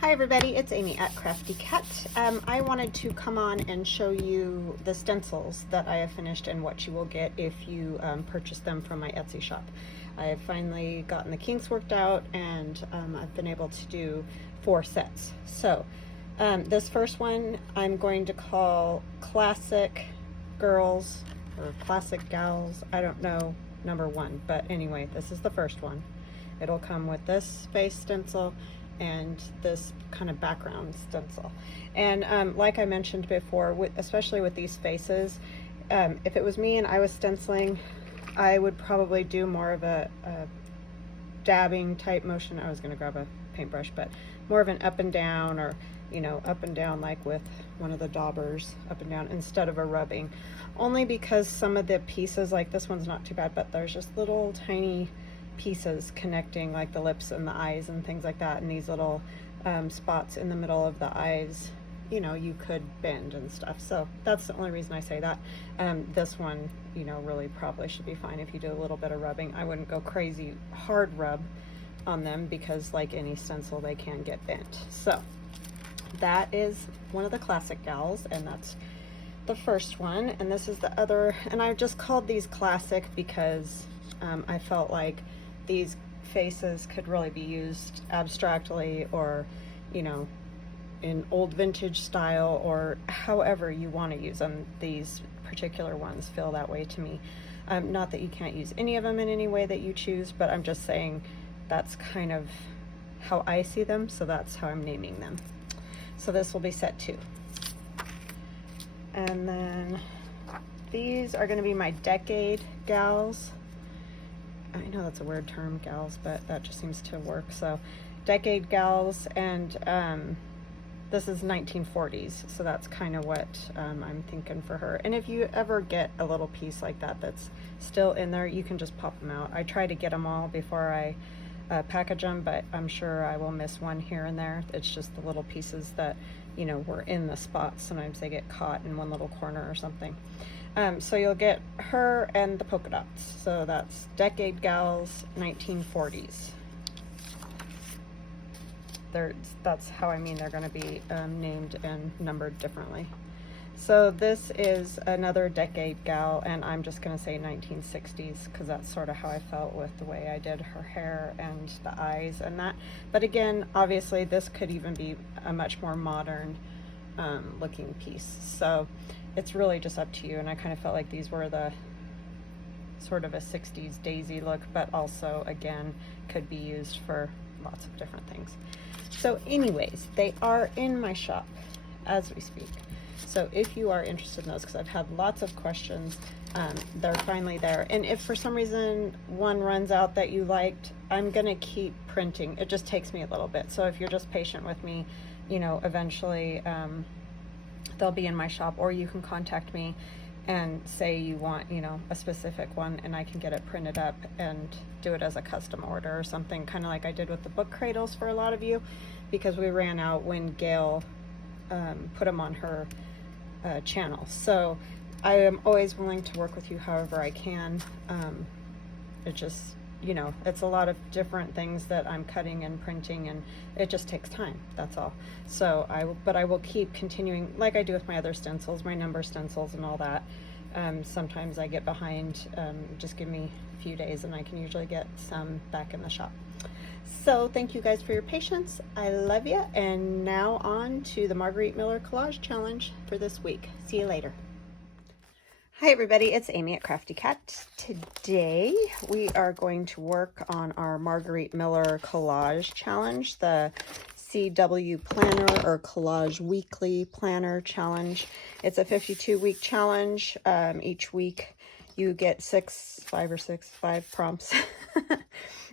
Hi everybody, it's Amy at Crafty Cat. I wanted to come on and show you the stencils that I have finished and what you will get if you purchase them from my Etsy shop. I have finally gotten the kinks worked out and I've been able to do 4 sets. So this first one I'm going to call Classic Girls or Classic Gals, I don't know, number 1, but anyway, this is the first one. It'll come with this face stencil and this kind of background stencil. And like I mentioned before, especially with these faces, if it was me and I was stenciling, I would probably do more of a dabbing type motion. I was going to grab a paintbrush, but more of an up and down, or you know, up and down like with one of the daubers, up and down, instead of a rubbing. Only because some of the pieces, like this one's not too bad, but there's just little tiny pieces connecting, like the lips and the eyes and things like that, and these little spots in the middle of the eyes, you know, you could bend and stuff. So that's the only reason I say that. This one, you know, really probably should be fine if you do a little bit of rubbing. I wouldn't go crazy hard rub on them because, like any stencil, they can get bent. So that is one of the Classic Gals, and that's the first one. And this is the other, and I just called these Classic because I felt like these faces could really be used abstractly, or you know, in old vintage style, or however you want to use them. These particular ones feel that way to me. Not that you can't use any of them in any way that you choose, but I'm just saying that's kind of how I see them, so that's how I'm naming them. So this will be set 2. And then these are going to be my Decade Gals. I know that's a weird term, gals, but that just seems to work. So Decade Gals, and this is 1940s, so that's kind of what I'm thinking for her. And if you ever get a little piece like that that's still in there, you can just pop them out. I try to get them all before I package them, but I'm sure I will miss one here and there. It's just the little pieces that, you know, were in the spots. Sometimes they get caught in one little corner or something. So you'll get her and the polka dots. So that's Decade Gals, 1940s. That's how I mean they're going to be named and numbered differently. So this is another Decade Gal, and I'm just going to say 1960s because that's sort of how I felt with the way I did her hair and the eyes and that. But again, obviously this could even be a much more modern looking piece. So it's really just up to you, and I kind of felt like these were the sort of a 60s daisy look, but also again could be used for lots of different things. So anyways, they are in my shop as we speak. So if you are interested in those, because I've had lots of questions, they're finally there. And if for some reason one runs out that you liked, I'm gonna keep printing. It just takes me a little bit. So if you're just patient with me, you know, eventually they'll be in my shop, or you can contact me and say you want, you know, a specific one, and I can get it printed up and do it as a custom order or something, kind of like I did with the book cradles for a lot of you, because we ran out when Gail put them on her channel. So I am always willing to work with you however I can. It just, you know, it's a lot of different things that I'm cutting and printing, and it just takes time, that's all. So I will keep continuing like I do with my other stencils, my number stencils and all that. Sometimes I get behind, just give me a few days and I can usually get some back in the shop. So thank you guys for your patience. I love you. And now on to the Margarete Miller Collage Challenge for this week. See you later. Hi everybody, it's Amy at Crafty Cat. Today we are going to work on our Margarete Miller Collage Challenge, the CW Planner or Collage Weekly Planner Challenge. It's a 52-week challenge. Each week you get 5 prompts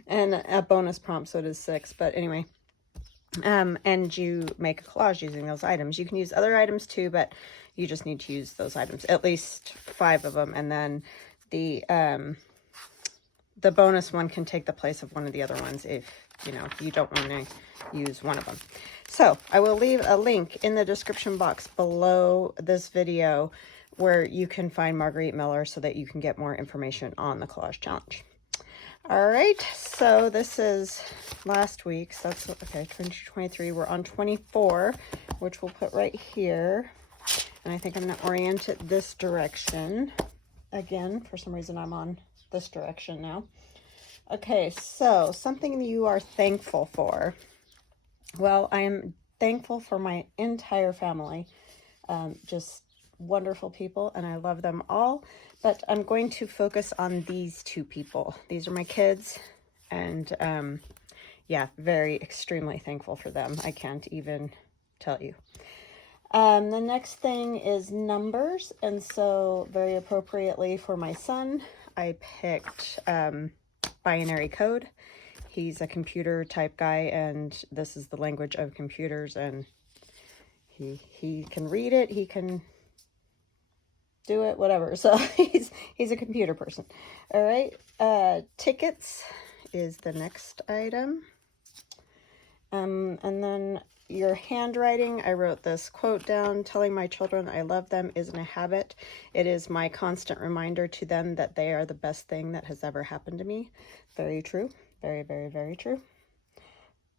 and a bonus prompt, so it is 6, but anyway. And you make a collage using those items. You can use other items too, but you just need to use those items, at least 5 of them, and then the bonus one can take the place of one of the other ones if, you know, you don't want to use one of them. So I will leave a link in the description box below this video where you can find Margarete Miller so that you can get more information on the collage challenge. All right, so this is last week. So that's, okay, 2023. We're on 24, which we'll put right here. And I think I'm going to orient it this direction. Again, for some reason, I'm on this direction now. Okay, so something you are thankful for. Well, I am thankful for my entire family. Just wonderful people, and I love them all. But I'm going to focus on these two people. These are my kids, and yeah, very extremely thankful for them. I can't even tell you. The next thing is numbers, and so very appropriately for my son, I picked binary code. He's a computer type guy, and this is the language of computers, and he can read it, he can do it, whatever. So he's a computer person. All right, tickets is the next item. And then your handwriting, I wrote this quote down: telling my children I love them isn't a habit. It is my constant reminder to them that they are the best thing that has ever happened to me. Very true. Very, very, very true.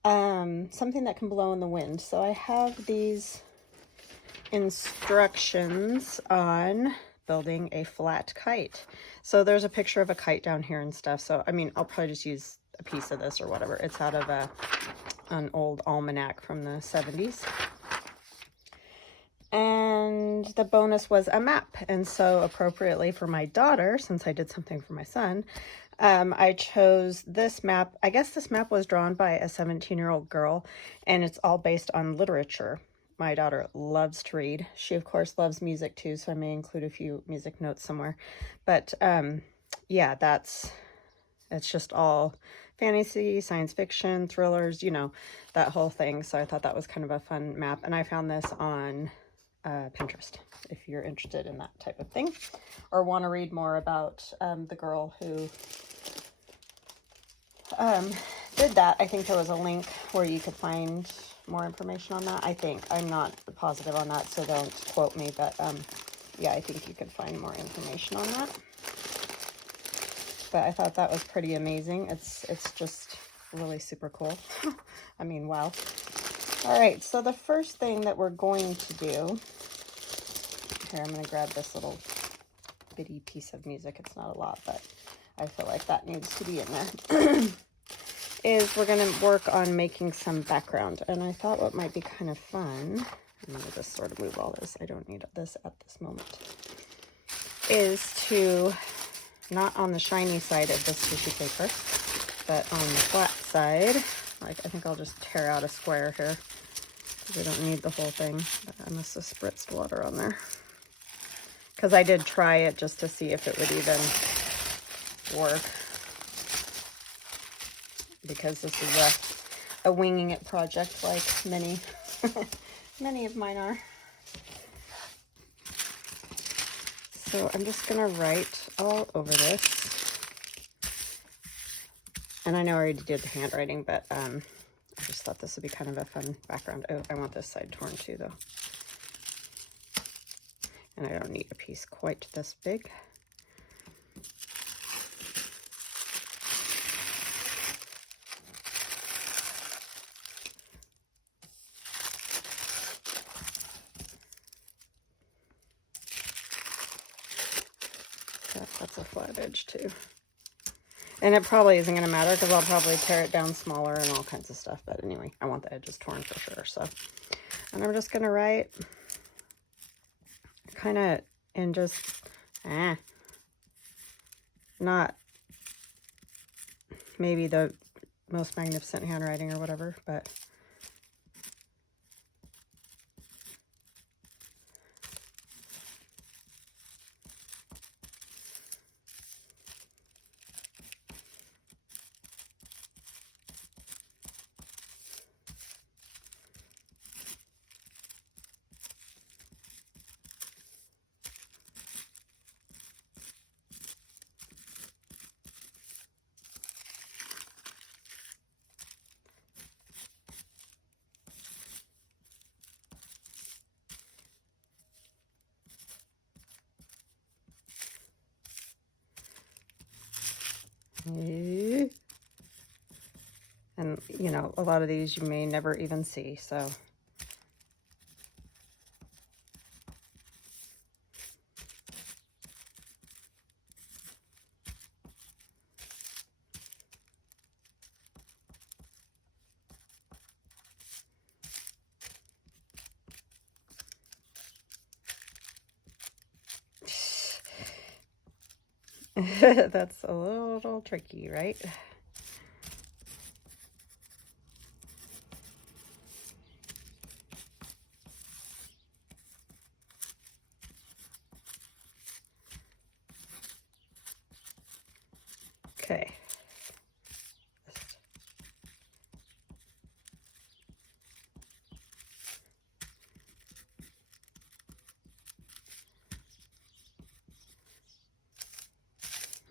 Something that can blow in the wind. So I have these instructions on building a flat kite. So there's a picture of a kite down here and stuff. So, I mean, I'll probably just use a piece of this or whatever. It's out of an old almanac from the 70s. And the bonus was a map. And so appropriately for my daughter, since I did something for my son, I chose this map. I guess this map was drawn by a 17-year-old girl, and it's all based on literature. My daughter loves to read. She, of course, loves music too, so I may include a few music notes somewhere. But yeah, it's just all fantasy, science fiction, thrillers, you know, that whole thing. So I thought that was kind of a fun map, and I found this on Pinterest, if you're interested in that type of thing, or want to read more about the girl who did that. I think there was a link where you could find more information on that. I think. I'm not positive on that, so don't quote me, but yeah, I think you could find more information on that. But I thought that was pretty amazing. It's just really super cool. I mean, wow. All right, so the first thing that we're going to do, here, I'm going to grab this little bitty piece of music. It's not a lot, but I feel like that needs to be in there. Is we're going to work on making some background. And I thought what might be kind of fun, I'm going to just sort of move all this, I don't need this at this moment, is to, not on the shiny side of this tissue paper, but on the flat side, like I think I'll just tear out a square here, because we don't need the whole thing, but I must have spritzed water on there. Because I did try it just to see if it would even work. Because this is a winging it project, like many, many of mine are. So I'm just going to write all over this. And I know I already did the handwriting, but I just thought this would be kind of a fun background. Oh, I want this side torn too, though. And I don't need a piece quite this big. That's a flat edge too. And it probably isn't going to matter because I'll probably tear it down smaller and all kinds of stuff. But anyway, I want the edges torn for sure. So, and I'm just going to write kind of in just, not maybe the most magnificent handwriting or whatever, but And, you know, a lot of these you may never even see, so. That's a little tricky, right? Okay.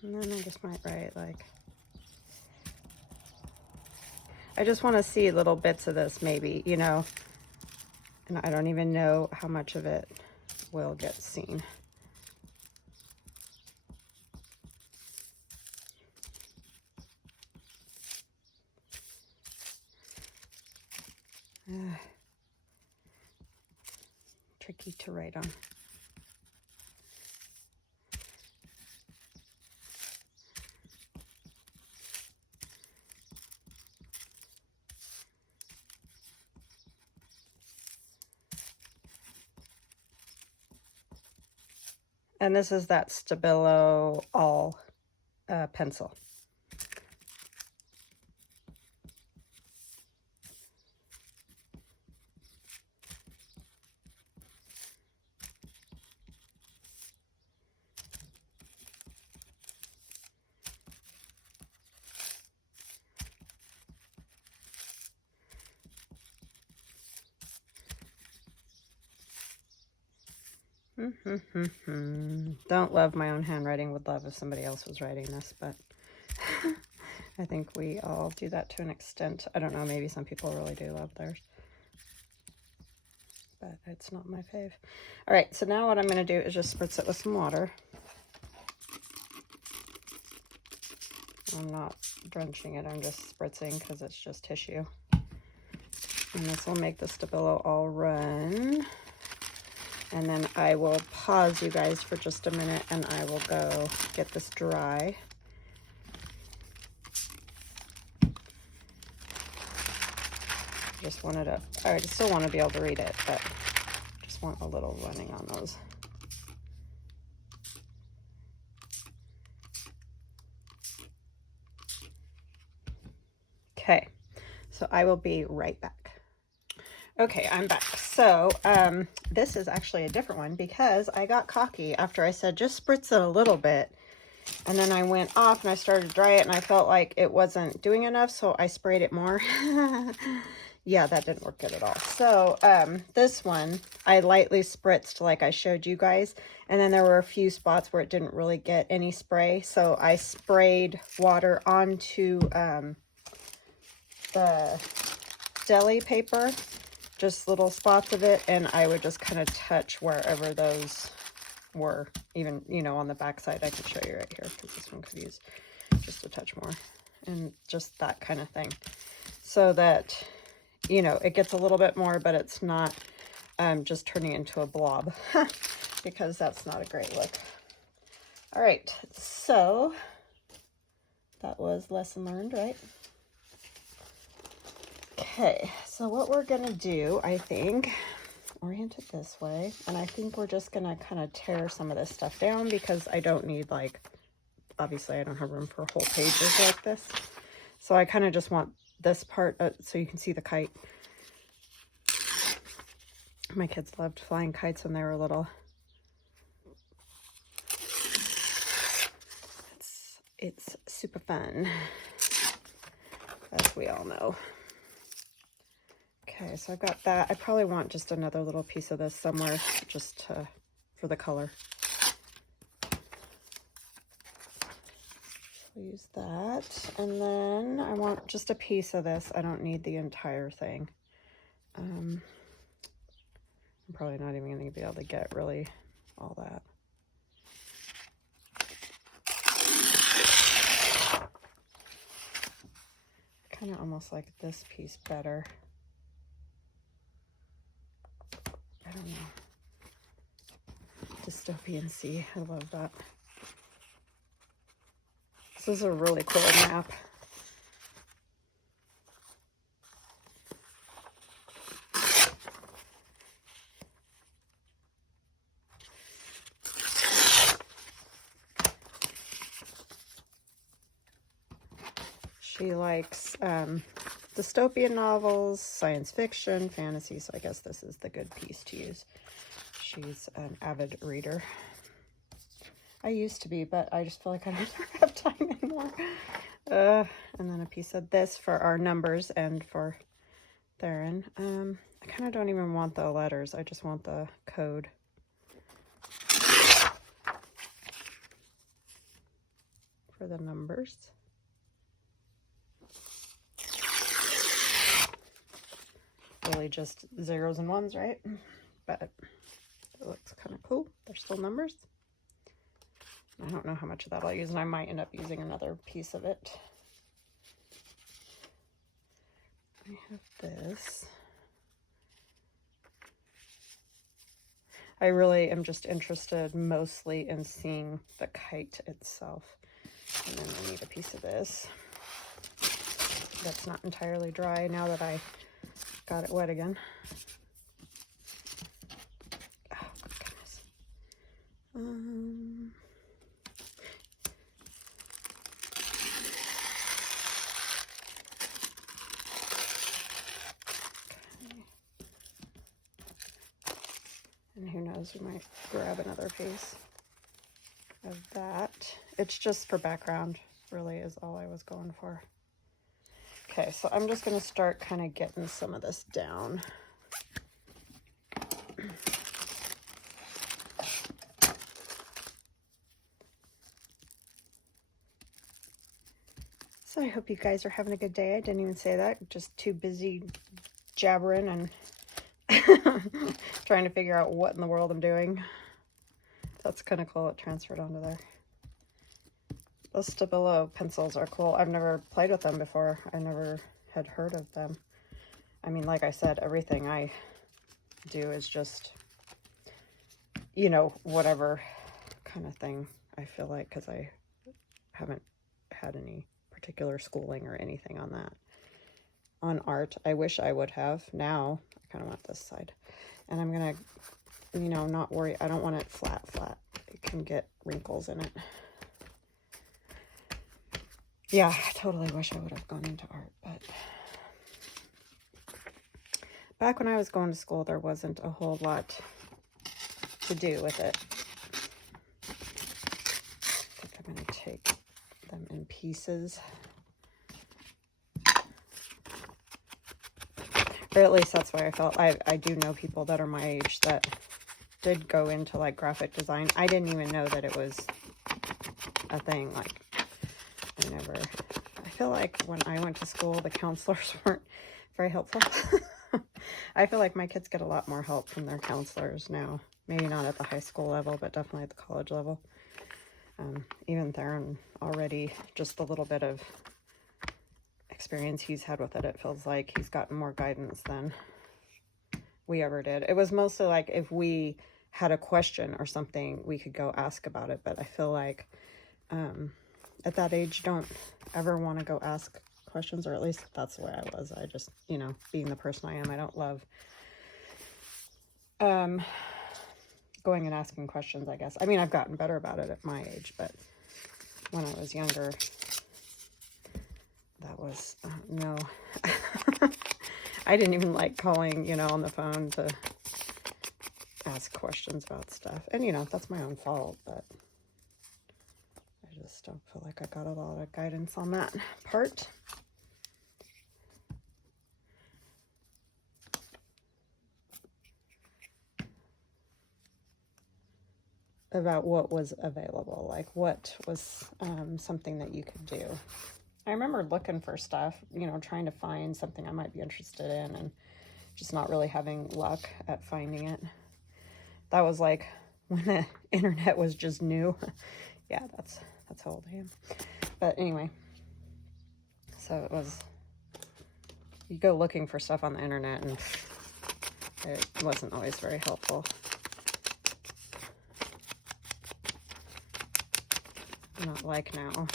And then I just might write like, I just want to see little bits of this maybe, you know, and I don't even know how much of it will get seen. Tricky to write on. And this is that Stabilo all pencil. Don't love my own handwriting. Would love if somebody else was writing this, but I think we all do that to an extent. I don't know, maybe some people really do love theirs, but it's not my fave. All right, so now what I'm going to do is just spritz it with some water. I'm not drenching it, I'm just spritzing because it's just tissue. And this will make the Stabilo all run. And then I will pause you guys for just a minute and I will go get this dry. Just wanted to, I still want to be able to read it, but just want a little running on those. Okay, so I will be right back. Okay, I'm back. So this is actually a different one because I got cocky after I said just spritz it a little bit. And then I went off and I started to dry it and I felt like it wasn't doing enough, so I sprayed it more. Yeah, that didn't work good at all. So this one, I lightly spritzed like I showed you guys. And then there were a few spots where it didn't really get any spray. So I sprayed water onto the deli paper, just little spots of it, and I would just kind of touch wherever those were. Even, you know, on the back side, I could show you right here because this one could use just a touch more, and just that kind of thing, so that, you know, it gets a little bit more, but it's not just turning into a blob because that's not a great look. All right, so that was lesson learned, right? Okay, so what we're gonna do, I think, orient it this way, and I think we're just gonna kind of tear some of this stuff down because I don't need, like, obviously I don't have room for whole pages like this. So I kind of just want this part so you can see the kite. My kids loved flying kites when they were little. It's super fun, as we all know. Okay, so I've got that. I probably want just another little piece of this somewhere just for the color. So we'll use that. And then I want just a piece of this. I don't need the entire thing. I'm probably not even going to be able to get really all that. kind of almost like this piece better. I don't know. Dystopian Sea. I love that. This is a really cool map. She likes dystopian novels, science fiction, fantasy, so I guess this is the good piece to use. She's an avid reader. I used to be, but I just feel like I don't ever have time anymore. And then a piece of this for our numbers and for Theron. I kind of don't even want the letters. I just want the code. For the numbers. Really just zeros and ones, right? But it looks kind of cool. They're still numbers. I don't know how much of that I'll use, and I might end up using another piece of it. I have this. I really am just interested mostly in seeing the kite itself. And then I need a piece of this. That's not entirely dry now that I got it wet again. Oh, goodness. Okay. And who knows, we might grab another piece of that. It's just for background, really, is all I was going for. Okay, so I'm just going to start kind of getting some of this down. So I hope you guys are having a good day. I didn't even say that. Just too busy jabbering and trying to figure out what in the world I'm doing. That's kind of cool. It transferred onto there. Those Stabilo pencils are cool. I've never played with them before. I never had heard of them. I mean, like I said, everything I do is just, you know, whatever kind of thing, I feel like, because I haven't had any particular schooling or anything on that. On art, I wish I would have. Now, I kind of want this side. And I'm going to, you know, not worry. I don't want it flat. It can get wrinkles in it. Yeah, I totally wish I would have gone into art, but back when I was going to school, there wasn't a whole lot to do with it. I think I'm going to take them in pieces. Or at least that's why I felt. I do know people that are my age that did go into like graphic design. I didn't even know that it was a thing. Like, I feel like when I went to school, the counselors weren't very helpful. I feel like my kids get a lot more help from their counselors now. Maybe not at the high school level, but definitely at the college level. Even Theron already, just a little bit of experience he's had with it, it feels like he's gotten more guidance than we ever did. It was mostly like if we had a question or something, we could go ask about it. But I feel like at that age, don't ever want to go ask questions, or at least that's the way I was. I just, you know, being the person I am, I don't love going and asking questions, I guess. I mean, I've gotten better about it at my age, but when I was younger, that was, no. I didn't even like calling, you know, on the phone to ask questions about stuff. And, you know, that's my own fault, but I just don't feel like I got a lot of guidance on that part. About what was available, like what was something that you could do. I remember looking for stuff, you know, trying to find something I might be interested in and just not really having luck at finding it. That was like when the internet was just new. Yeah, that's how old I am. But anyway, so it was you go looking for stuff on the internet and it wasn't always very helpful. Not like now.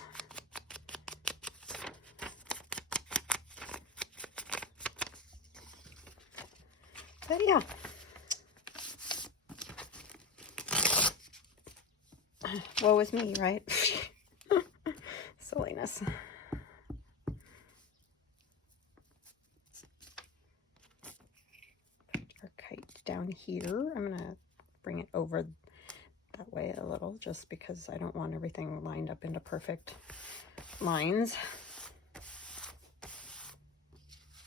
But yeah. Woe is me, right? Silliness. Put our kite down here. I'm gonna bring it over that way a little just because I don't want everything lined up into perfect lines.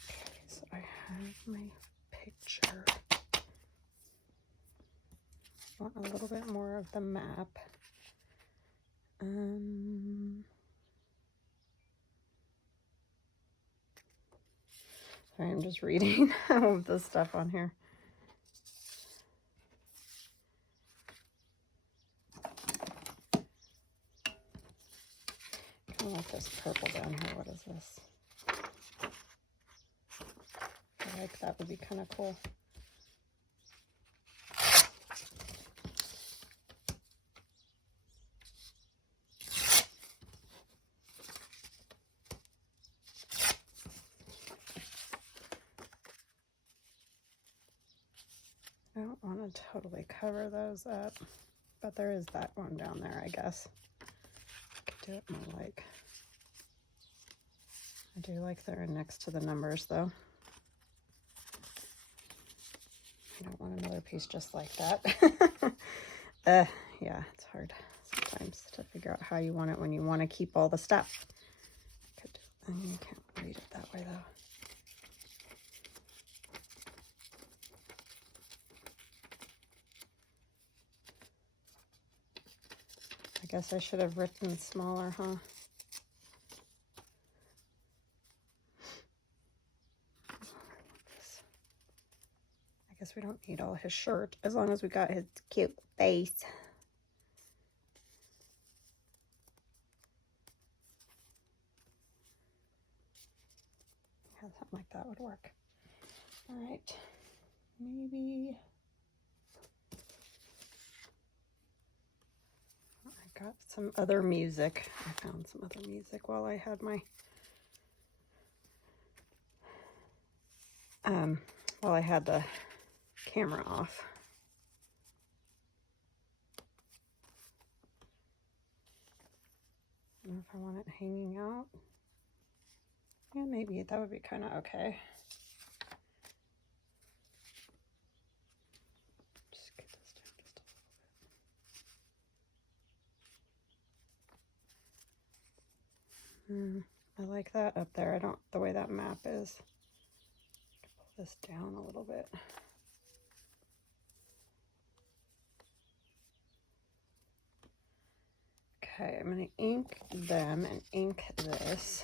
Okay, so I have my picture. I want a little bit more of the map. Sorry, I'm just reading all of the stuff on here. Kind of like this purple down here. What is this? I like that, would be kind of cool. I don't want to totally cover those up, but there is that one down there, I guess. I could do it more like, I do like they're next to the numbers though. I don't want another piece just like that. Yeah, it's hard sometimes to figure out how you want it when you want to keep all the stuff. And you can't read it that way though. I guess I should have written smaller, huh? I guess we don't need all his shirt as long as we got his cute face. Yeah, something like that would work. All right, maybe. I got some other music. I found some other music while I had my while I had the camera off. I don't know if I want it hanging out. Yeah, maybe that would be kind of okay. Just get this down just a little bit. I like that up there. I don't, the way that map is. Pull this down a little bit. Okay, I'm going to ink them and ink this.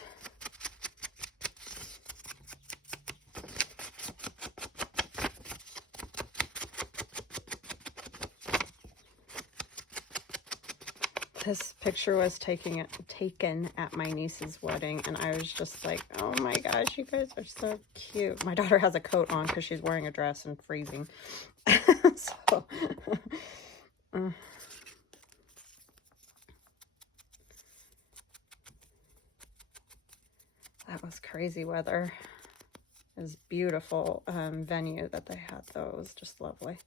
This picture was taken at my niece's wedding, and I was just like, oh my gosh, you guys are so cute. My daughter has a coat on because she's wearing a dress and freezing. So, that was crazy weather. It was beautiful venue that they had, though. It was just lovely.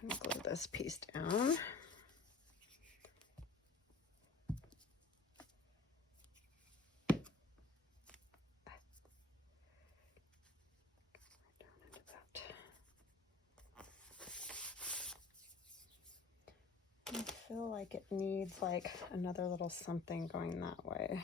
I'm going to glue this piece down. I feel like it needs like another little something going that way.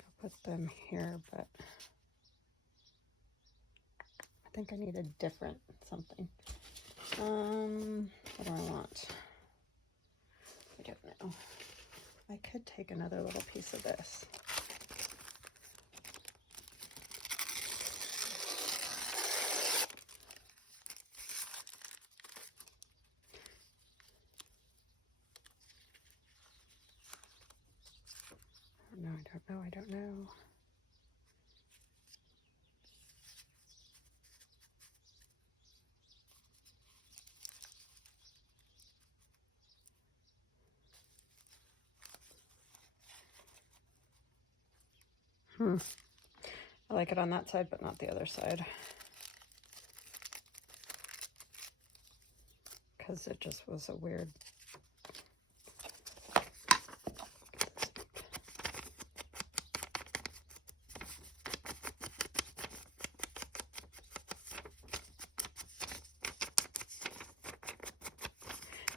I'll put them here, but I think I need a different something. What do I want? I don't know. I could take another little piece of this. I like it on that side, but not the other side. Because it just was a weird...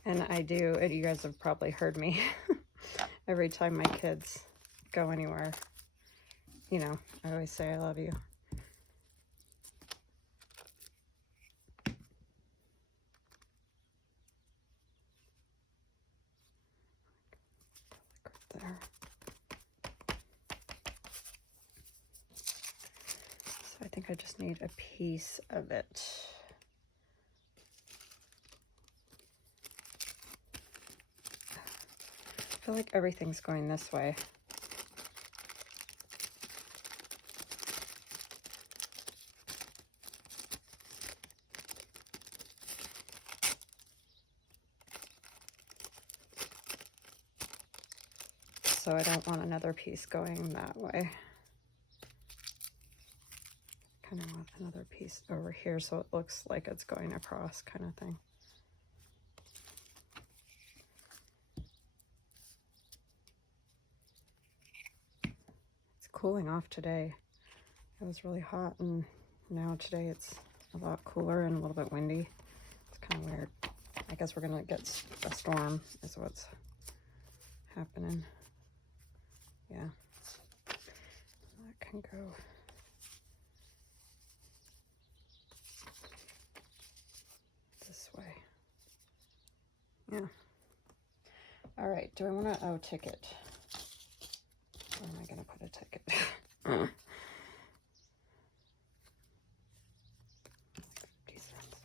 And I do, and you guys have probably heard me, every time my kids go anywhere, you know, I always say I love you. There. So I think I just need a piece of it. I feel like everything's going this way. So I don't want another piece going that way. Kind of want another piece over here so it looks like it's going across, kind of thing. Cooling off today. It was really hot, and now today it's a lot cooler and a little bit windy. It's kind of weird. I guess we're gonna get a storm is what's happening. Yeah, that can go. This way. Yeah. All right, do I want to, oh, ticket. Where am I going to put a ticket? 50 cents.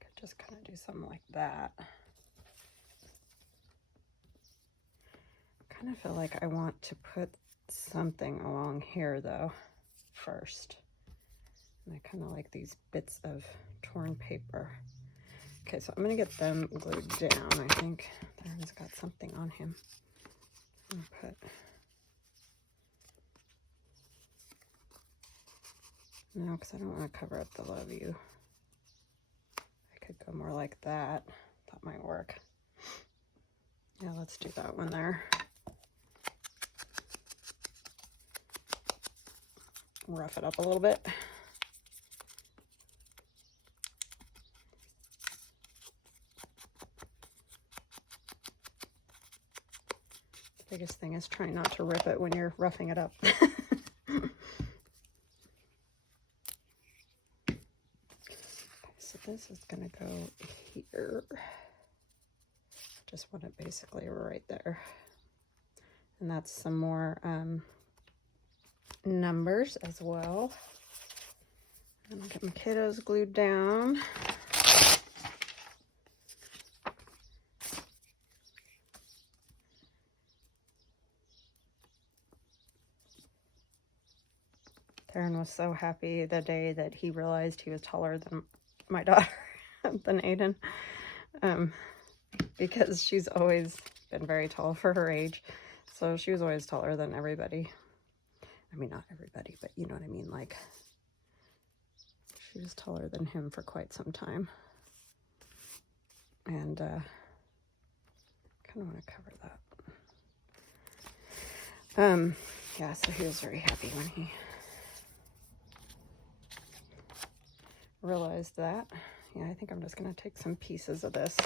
Could just kind of do something like that. Kind of feel like I want to put something along here though first. And I kind of like these bits of torn paper. Okay, so I'm going to get them glued down. I think Darren's got something on him. I'm going to put... No, because I don't want to cover up the love you. I could go more like that. That might work. Yeah, let's do that one there. Rough it up a little bit. Biggest thing is trying not to rip it when you're roughing it up. Okay, so this is going to go here. Just want it basically right there. And that's some more numbers as well. I'm going to get my kiddos glued down. Darren was so happy the day that he realized he was taller than my daughter, than Aiden, because she's always been very tall for her age. So she was always taller than everybody. I mean, not everybody, but you know what I mean. Like, she was taller than him for quite some time. And kind of want to cover that. Yeah, so he was very happy when he realized that. Yeah, I think I'm just going to take some pieces of this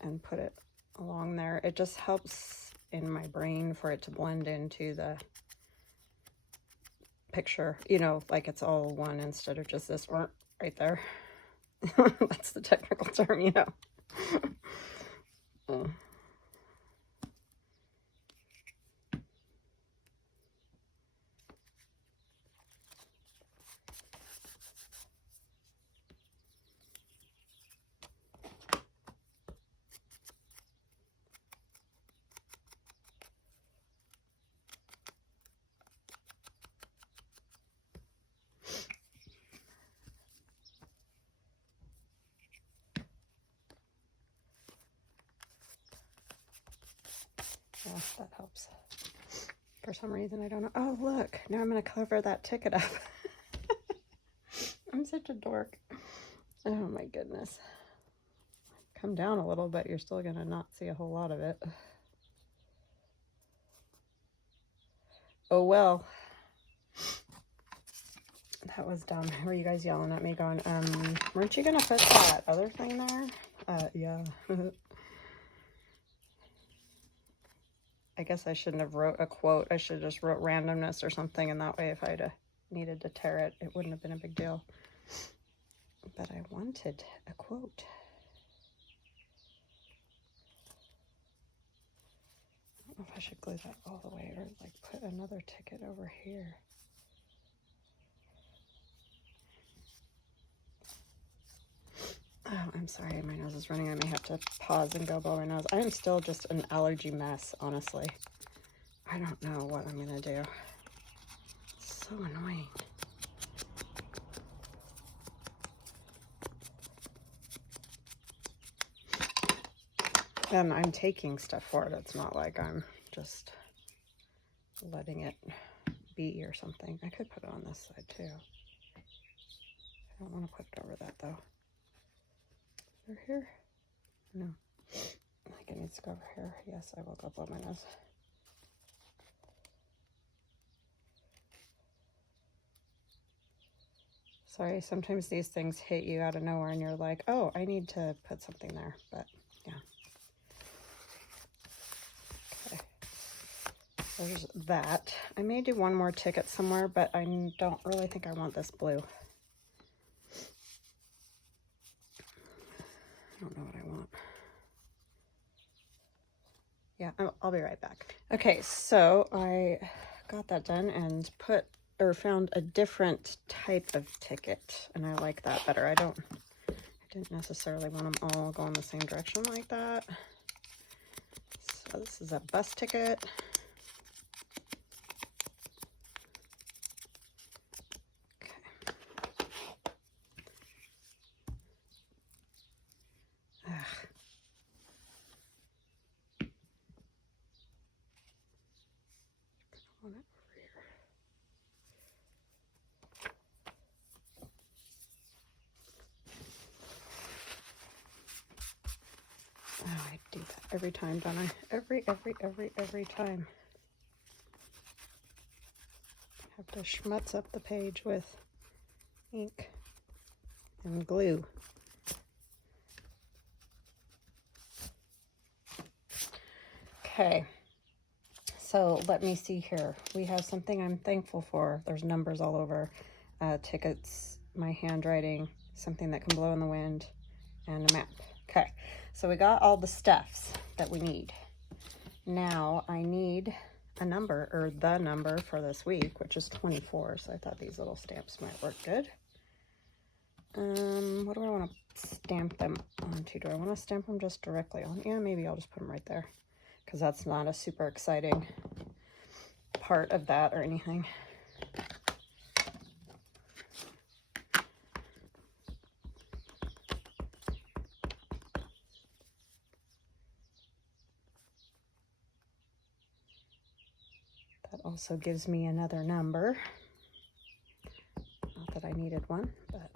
and put it along there. It just helps in my brain for it to blend into the picture, you know, like it's all one instead of just this right there. That's the technical term, you know. if that helps. For some reason, I don't know. Oh, look. Now I'm going to cover that ticket up. I'm such a dork. Oh, my goodness. Come down a little, but you're still going to not see a whole lot of it. Oh, well. That was dumb. Were you guys yelling at me going, weren't you going to put that other thing there? Yeah. I guess I shouldn't have wrote a quote. I should have just wrote randomness or something, and that way if I'd needed to tear it, it wouldn't have been a big deal. But I wanted a quote. I don't know if I should glue that all the way or like put another ticket over here. Oh, I'm sorry, my nose is running. I may have to pause and go blow my nose. I am still just an allergy mess, honestly. I don't know what I'm gonna do. It's so annoying. And I'm taking stuff for it. It's not like I'm just letting it be or something. I could put it on this side too. I don't want to put it over that though. Over here? No. I think it needs to go over here. Yes, I will go blow my nose. Sorry, sometimes these things hit you out of nowhere and you're like, oh, I need to put something there. But yeah. Okay. There's that. I may do one more ticket somewhere, but I don't really think I want this blue. I don't know what I want. Yeah, I'll be right back. Okay, so I got that done and found a different type of ticket, and I like that better. I didn't necessarily want them all going the same direction like that. So this is a bus ticket. Oh, I do that every time, don't I? Every time. I have to schmutz up the page with ink and glue. Okay, so let me see here. We have something I'm thankful for. There's numbers all over. Tickets, my handwriting, something that can blow in the wind, and a map. Okay, so we got all the stuffs that we need. Now I need a number, or the number for this week, which is 24. So I thought these little stamps might work good. What do I want to stamp them onto? Do I want to stamp them just directly on? Yeah, maybe I'll just put them right there, because that's not a super exciting part of that or anything. That also gives me another number. Not that I needed one, but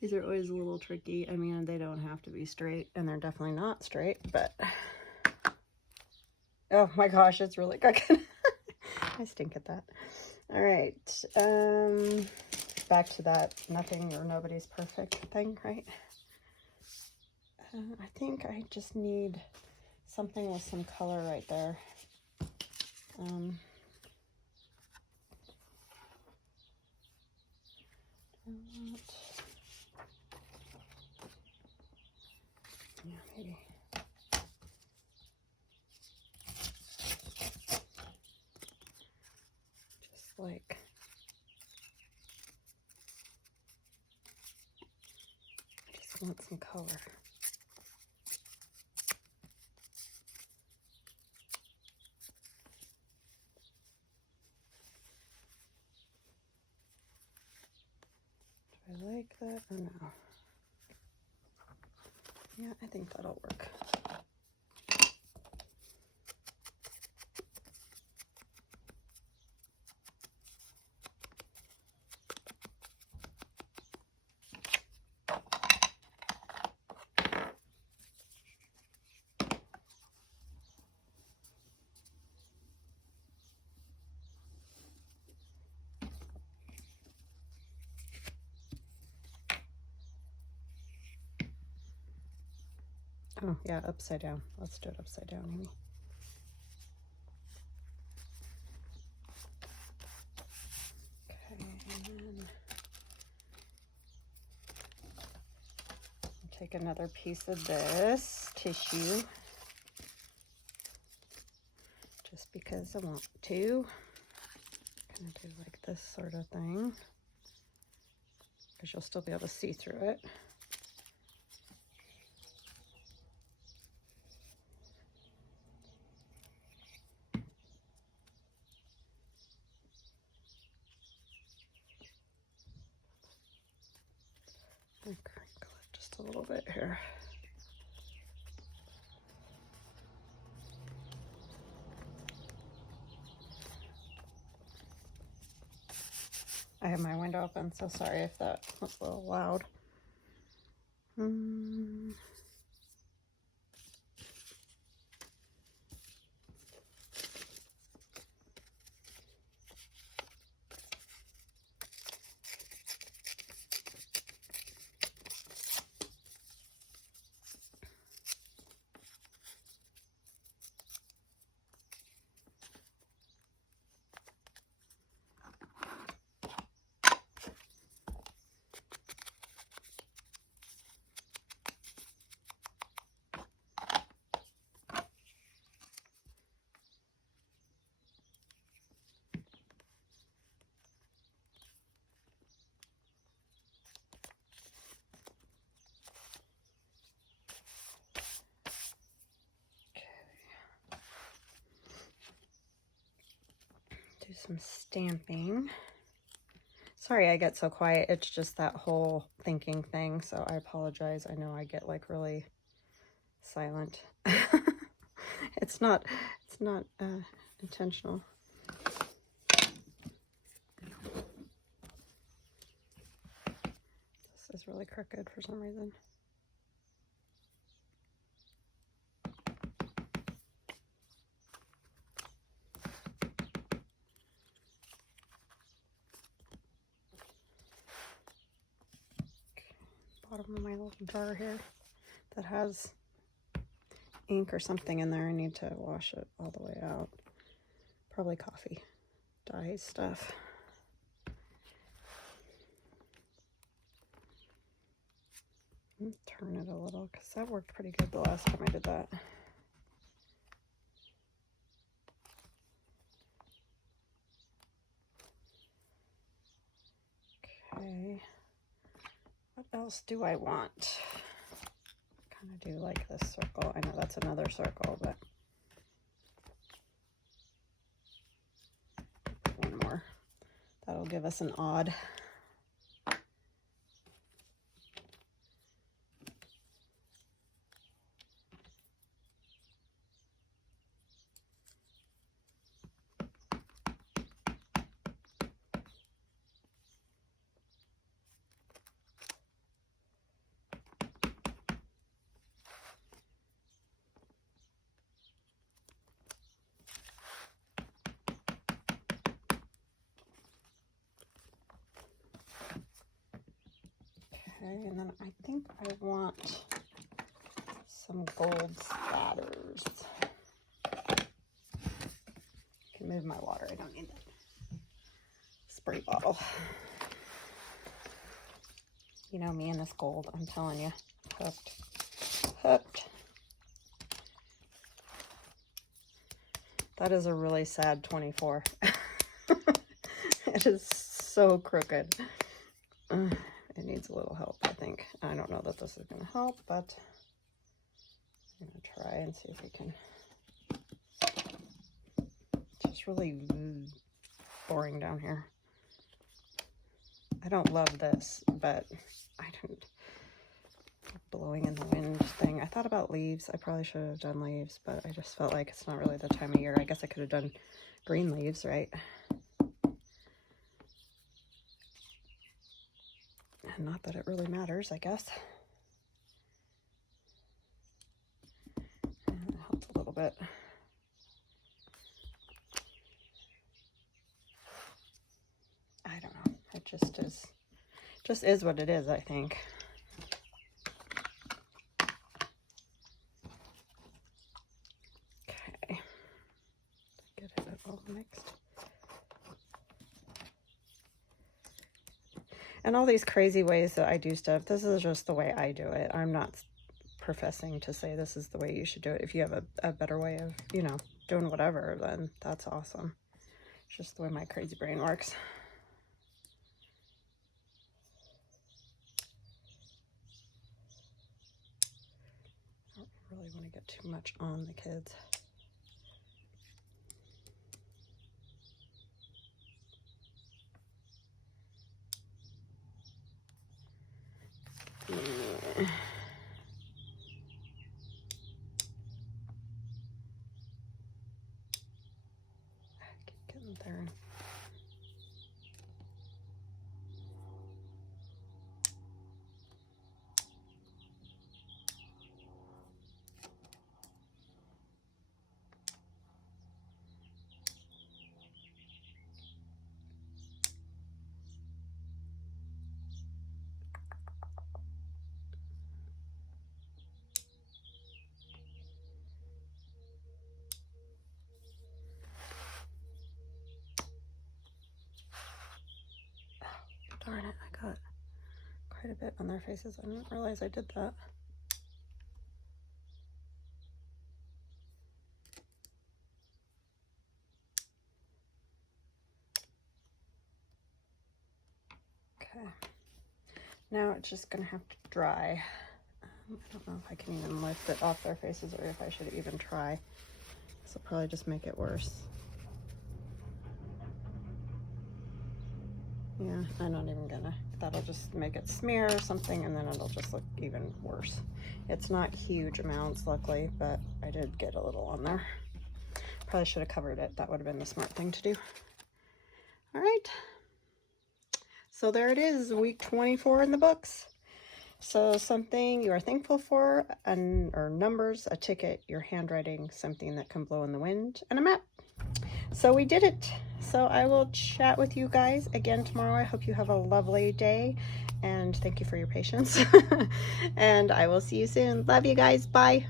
these are always a little tricky. I mean, they don't have to be straight, and they're definitely not straight, but oh my gosh, it's really cooking. I stink at that. All right, back to that nothing or nobody's perfect thing, right? I think I just need something with some color right there. Yeah, maybe. Just like, I just want some color. Do I like that or no? Yeah, I think that'll work. Oh, yeah, upside down. Let's do it upside down, Amy. Okay, and then I'll take another piece of this tissue, just because I want to. Kind of do like this sort of thing, because you'll still be able to see through it. And crinkle it just a little bit here. I have my window open, so sorry if that was a little loud. Do some stamping. Sorry I get so quiet. It's just that whole thinking thing, so I apologize. I know I get like really silent. It's not intentional. This is really crooked for some reason. Bottom of my little jar here that has ink or something in there. I need to wash it all the way out. Probably coffee dye stuff. Turn it a little, because that worked pretty good the last time I did that. Okay, what else do I want? Kind of do like this circle. I know that's another circle, but one more. That'll give us an odd. Okay, and then I think I want some gold splatters. I can move my water. I don't need that spray bottle. You know me and this gold, I'm telling you. Hooked. Hooked. That is a really sad 24. It is so crooked. It needs a little help, I think. I don't know that this is going to help, but I'm going to try and see if we can. It's just really boring down here. I don't love this, but I don't blowing in the wind thing. I thought about leaves. I probably should have done leaves, but I just felt like it's not really the time of year. I guess I could have done green leaves, right? And not that it really matters, I guess. And it helped a little bit. I don't know. It just is what it is, I think. Okay. Get it all mixed. And all these crazy ways that I do stuff, this is just the way I do it. I'm not professing to say this is the way you should do it. If you have a better way of, you know, doing whatever, then that's awesome. It's just the way my crazy brain works. I don't really want to get too much on the kids. Yeah. Keep getting there. Darn it, I got quite a bit on their faces. I didn't realize I did that. Okay, now it's just gonna have to dry. I don't know if I can even lift it off their faces or if I should even try. This will probably just make it worse. Yeah, I'm not even gonna. That'll just make it smear or something, and then it'll just look even worse. It's not huge amounts, luckily, but I did get a little on there. Probably should have covered it. That would have been the smart thing to do. All right. So there it is, week 24 in the books. So something you are thankful for, or numbers, a ticket, your handwriting, something that can blow in the wind, and a map. So we did it. So I will chat with you guys again tomorrow. I hope you have a lovely day, and thank you for your patience. And I will see you soon. Love you guys. Bye.